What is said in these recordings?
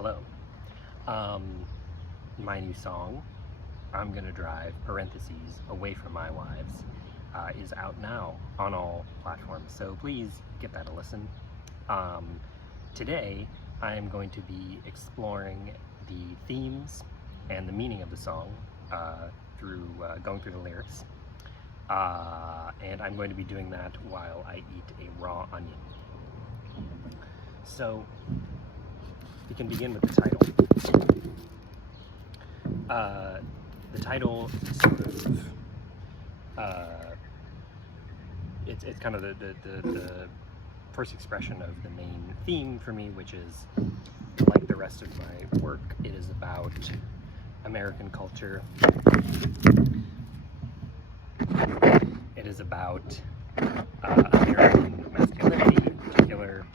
Hello. Um, my new song, I'm Gonna Drive, parentheses, Away From My Wives, is out now on all platforms, so please give that a listen. Today, I am going to be exploring the themes and the meaning of the song through going through the lyrics. And I'm going to be doing that while I eat a raw onion. So, we can begin with the title. The title sort of, it's kind of the first expression of the main theme for me, which is, like the rest of my work, it is about American culture. It is about American masculinity in particular.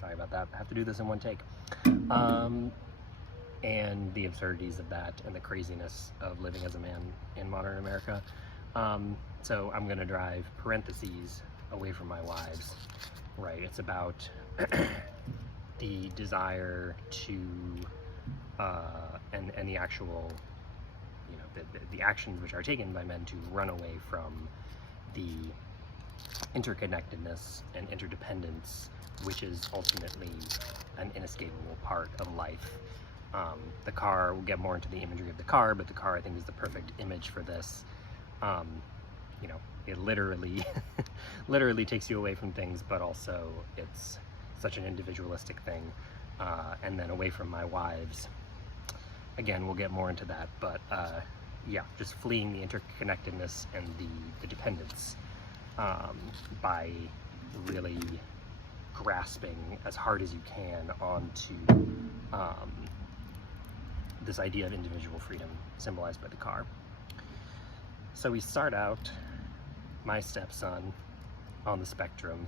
Sorry about that, I have to do this in one take. And the absurdities of that and the craziness of living as a man in modern America. So I'm gonna drive, parentheses, away from my wives, right? It's about the desire to, and the actual, you know, the actions which are taken by men to run away from the interconnectedness and interdependence, which is ultimately an inescapable part of life. The car, we'll get more into the imagery of the car, but the car I think is the perfect image for this. You know, it literally literally takes you away from things, but also it's such an individualistic thing. And then away from my wives, again, we'll get more into that, but yeah, just fleeing the interconnectedness and the dependence by really grasping as hard as you can onto this idea of individual freedom symbolized by the car. So we start out, my stepson on the spectrum.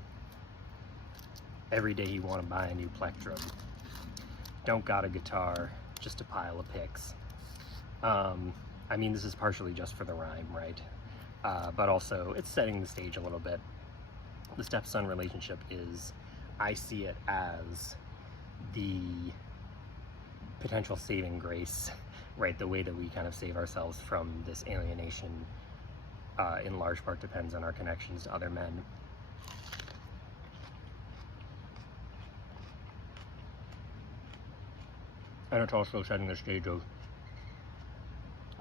Every day you want to buy a new plectrum. Don't got a guitar, just a pile of picks. I mean, this is partially just for the rhyme, right? But also it's setting the stage a little bit. The stepson relationship is, I see it as the potential saving grace, right? The way that we kind of save ourselves from this alienation in large part depends on our connections to other men. And it's also setting the stage of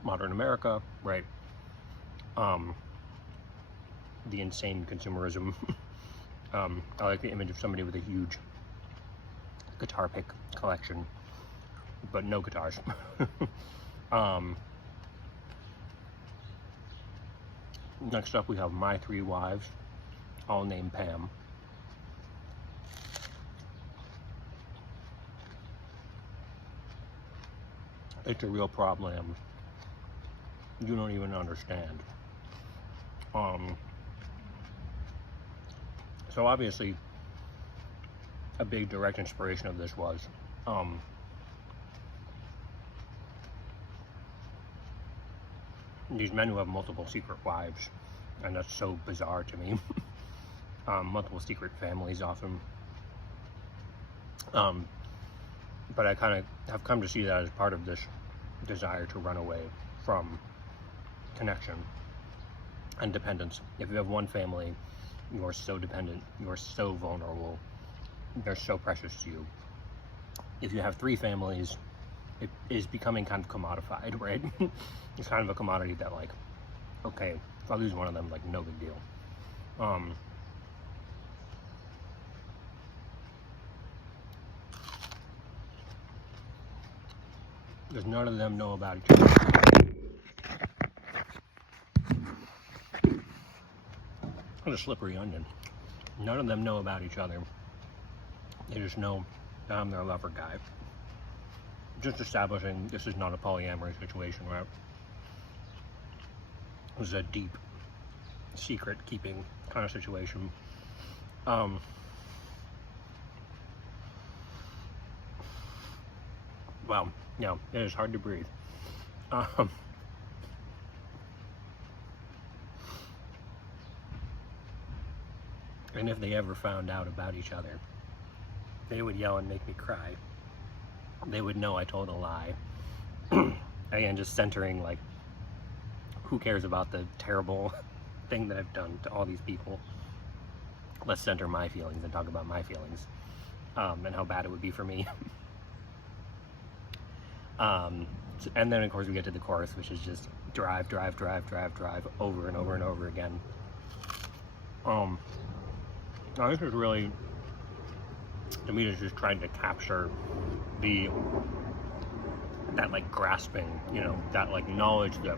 modern America, right? The insane consumerism. I like the image of somebody with a huge guitar pick collection, but no guitars. Next up we have my three wives, all named Pam. It's a real problem. You don't even understand. So obviously a big direct inspiration of this was these men who have multiple secret wives, and that's so bizarre to me. Multiple secret families often. But I kind of have come to see that as part of this desire to run away from connection and dependence. If you have one family, you are so dependent, you are so vulnerable, they're so precious to you. If you have three families, it is becoming kind of commodified, right? It's kind of a commodity that, like, okay, if I lose one of them, like, no big deal. Because none of them know about each other. What a slippery onion. None of them know about each other. They just know that I'm their lover guy. Just establishing this is not a polyamory situation, right? This is a deep secret keeping kind of situation. Wow, yeah, it is hard to breathe. And if they ever found out about each other, they would yell and make me cry. They would know I told a lie. Again, just centering, like, who cares about the terrible thing that I've done to all these people? Let's center my feelings and talk about my feelings, and how bad it would be for me. And then of course we get to the chorus, which is just drive, drive, drive, drive, drive, over and over and over again. This is really, to me, it's just trying to capture that like grasping, you know, that like knowledge that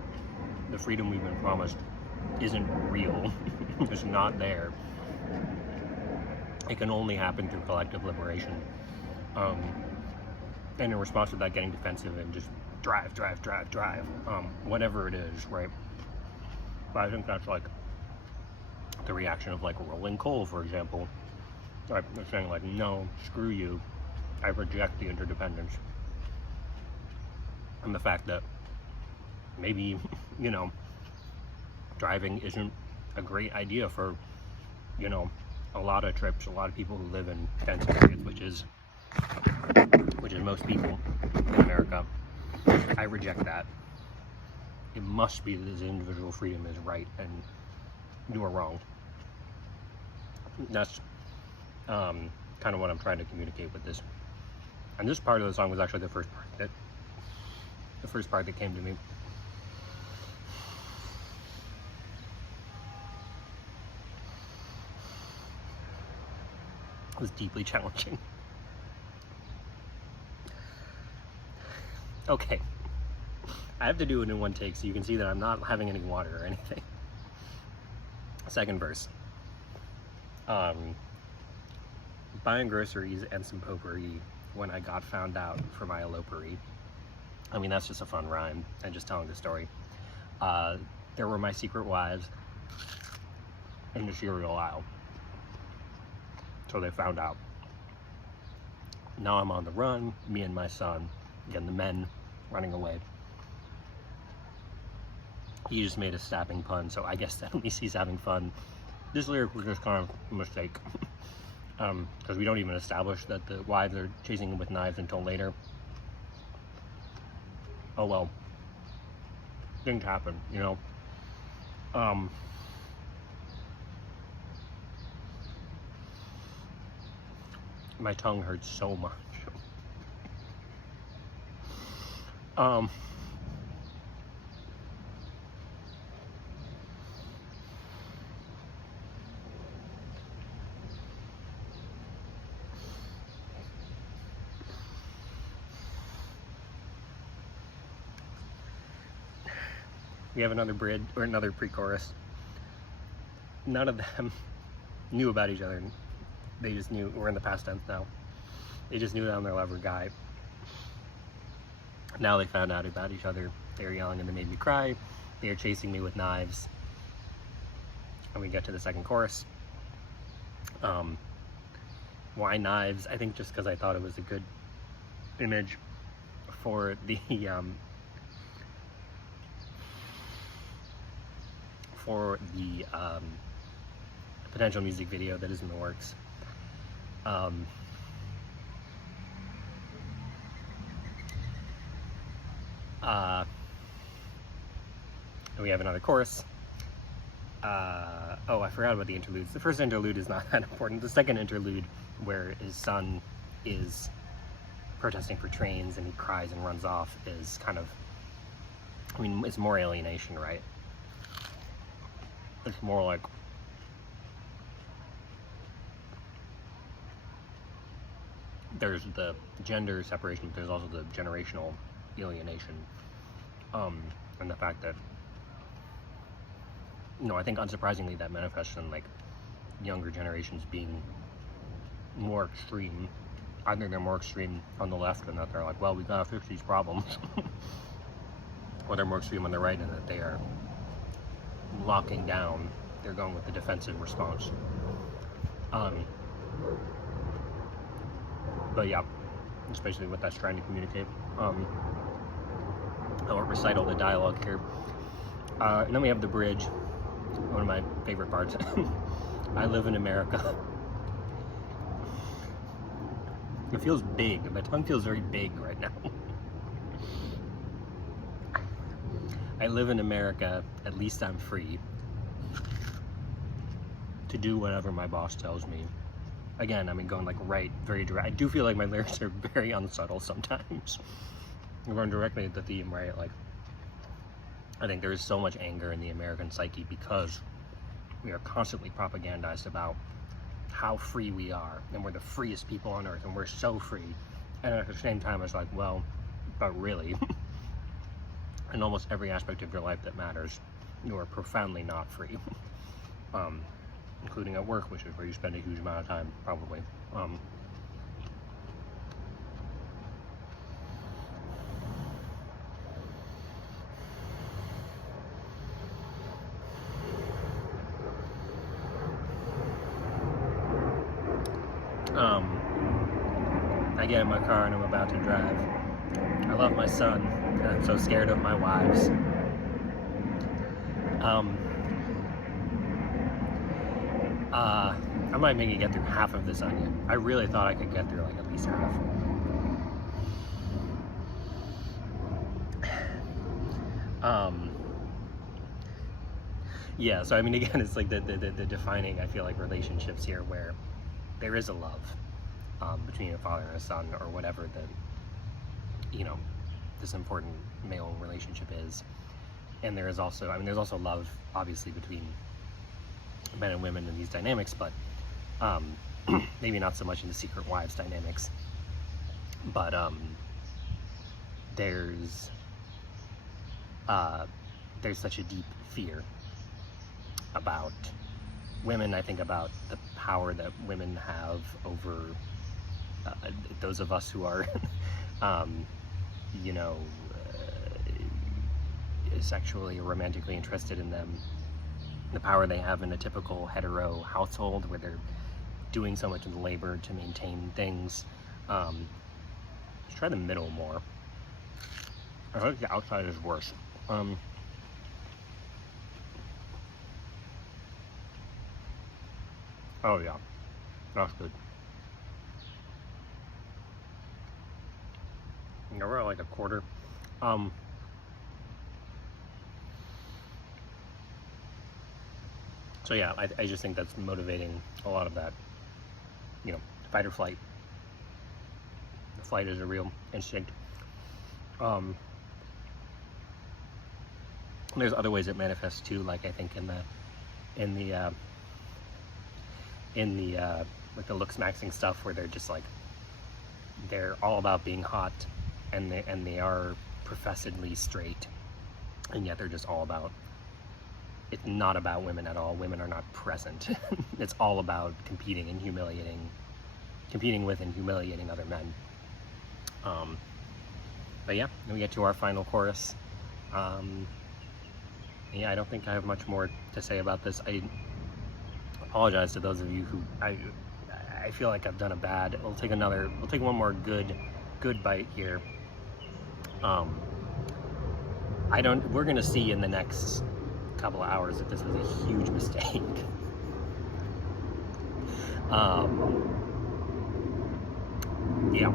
the freedom we've been promised isn't real. It's not there. It can only happen through collective liberation. And in response to that, getting defensive and just drive, drive, drive, drive, whatever it is, right? But I think that's like the reaction of like Rolling Coal, for example. Right? They're saying like, no, screw you, I reject the interdependence. And the fact that maybe, you know, driving isn't a great idea for, you know, a lot of trips, a lot of people who live in dense areas, which is most people in America. I reject that. It must be that this individual freedom is right and you are wrong. That's kind of what I'm trying to communicate with this. And this part of the song was actually the first part that came to me. It was deeply challenging. Okay, I have to do it in one take so you can see that I'm not having any water or anything. Second verse. Buying groceries and some potpourri when I got found out for my elopery. I mean, that's just a fun rhyme and just telling the story. There were my secret wives in the cereal aisle. So they found out. Now I'm on the run, me and my son, again, the men running away. He just made a stabbing pun, so I guess that at least he's having fun. This lyric was just kind of a mistake. Because we don't even establish that the wives are chasing him with knives until later. Oh well. Things happen, you know. My tongue hurts so much. We have another bridge, or another pre-chorus. None of them knew about each other. They just knew, we're in the past tense now. They just knew that I'm their lover guy. Now they found out about each other. They were yelling and they made me cry. They are chasing me with knives. And we get to the second chorus. Why knives? I think just because I thought it was a good image for the potential music video that is in the works. We have another chorus. Oh, I forgot about the interludes. The first interlude is not that important. The second interlude, where his son is protesting for trains and he cries and runs off, is kind of, I mean, it's more alienation, right? It's more like, there's the gender separation, but there's also the generational alienation, and the fact that, you know, I think unsurprisingly that manifests in like younger generations being more extreme. I think they're more extreme on the left, and that they're like, well, we gotta fix these problems. Or they're more extreme on the right, and that they are locking down. They're going with the defensive response. But yeah, that's basically what that's trying to communicate. I won't recite all the dialogue here. And then we have the bridge, one of my favorite parts. I live in America. It feels big. My tongue feels very big right now. I live in America. At least I'm free to do whatever my boss tells me. Again, I mean, going like right, very direct. I do feel like my lyrics are very unsubtle sometimes. I'm going directly at the theme, right? Like, I think there is so much anger in the American psyche because we are constantly propagandized about how free we are, and we're the freest people on earth, and we're so free. And at the same time, it's like, well, but really, in almost every aspect of your life that matters, you are profoundly not free. Including at work, which is where you spend a huge amount of time, probably. I get in my car and I'm about to drive. I love my son, and I'm so scared of my wives. I'm not even gonna get through half of this onion. I really thought I could get through like at least half. Yeah, so I mean, again, it's like the defining, I feel like, relationships here where there is a love between a father and a son, or whatever the, you know, this important male relationship is. And there is also, I mean, there's also love, obviously, between men and women in these dynamics, but maybe not so much in the secret wives dynamics. But there's such a deep fear about women. I think about the power that women have over those of us who are, you know, sexually or romantically interested in them. The power they have in a typical hetero household where they're doing so much of the labor to maintain things. Let's try the middle more. I think the outside is worse. Oh yeah, that's good. You know, we're at like a quarter. So yeah, I just think that's motivating a lot of that, you know, fight or flight. Flight is a real instinct. There's other ways it manifests too, like I think in the like the looks maxing stuff, where they're just like, they're all about being hot, and they are professedly straight, and yet they're just all about, it's not about women at all. Women are not present. It's all about competing with and humiliating other men. But yeah, then we get to our final chorus. Yeah, I don't think I have much more to say about this. I apologize to those of you who I feel like I've done a bad. We'll take one more good bite here. We're gonna see in the next couple of hours that this was a huge mistake. Yeah.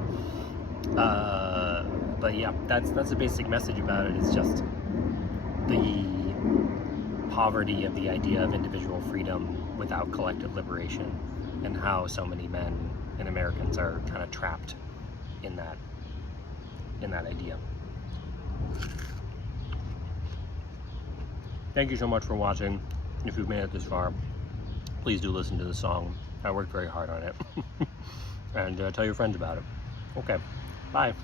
But yeah, that's the basic message about it. It's just the poverty of the idea of individual freedom without collective liberation, and how so many men and Americans are kind of trapped in that idea. Thank you so much for watching. If you've made it this far, please do listen to the song. I worked very hard on it. And tell your friends about it. Okay, bye.